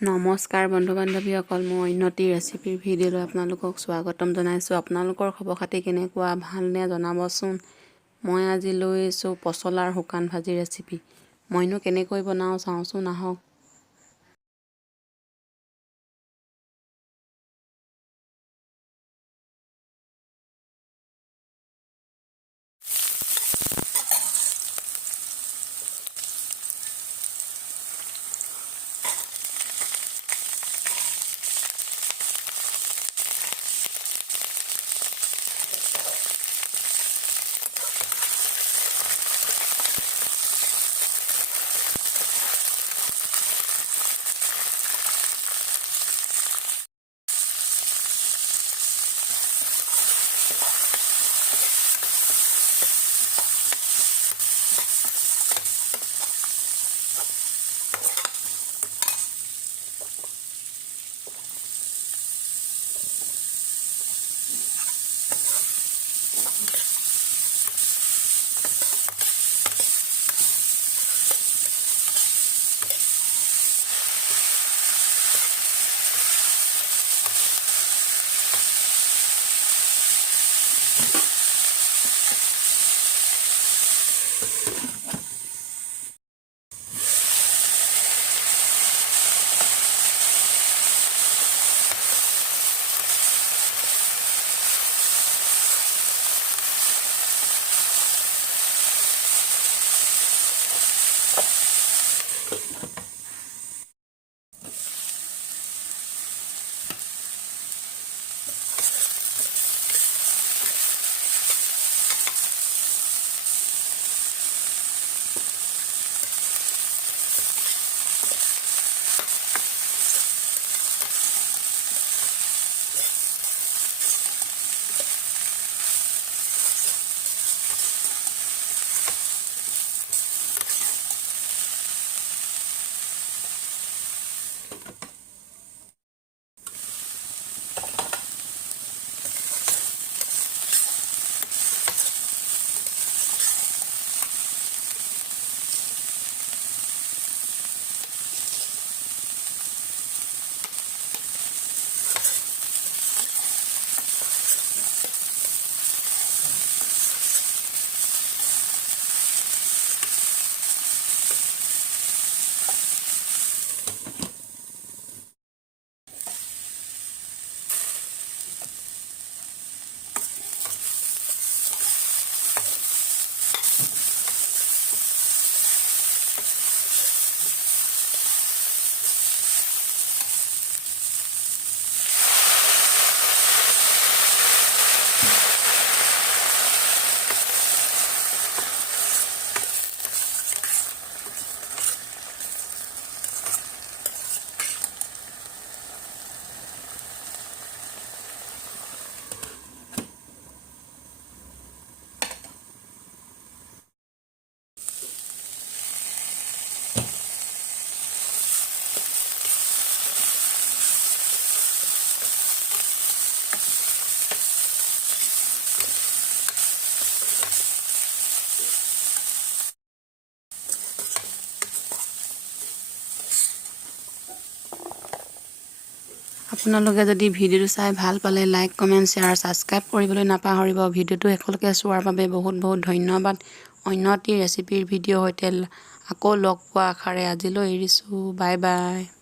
নমস্কাৰ বন্ধু বান্ধৱীসকল, মই উন্নতি ৰেচিপিৰ ভিডিঅ'লৈ আপোনালোকক স্বাগতম জনাইছোঁ। আপোনালোকৰ খবৰ খাতি কেনেকুৱা, ভালনে জনাবচোন। মই আজি লৈ আহিছোঁ পচলাৰ শুকান ভাজি ৰেচিপি। মইনো কেনেকৈ বনাওঁ চাওঁচোন আহক। আপোনালোকে যদি ভিডিঅ'টো চাই ভাল পালে লাইক, কমেণ্ট, শ্বেয়াৰ, ছাবস্ক্ৰাইব কৰিবলৈ নাপাহৰিব। ভিডিঅ'টো শেষলৈকে চোৱাৰ বাবে বহুত বহুত ধন্যবাদ। উন্নতি ৰেচিপিৰ ভিডিঅ'ৰ সৈতে আকৌ লগ পোৱা আশাৰে আজিলৈ এৰিছোঁ। Bye bye.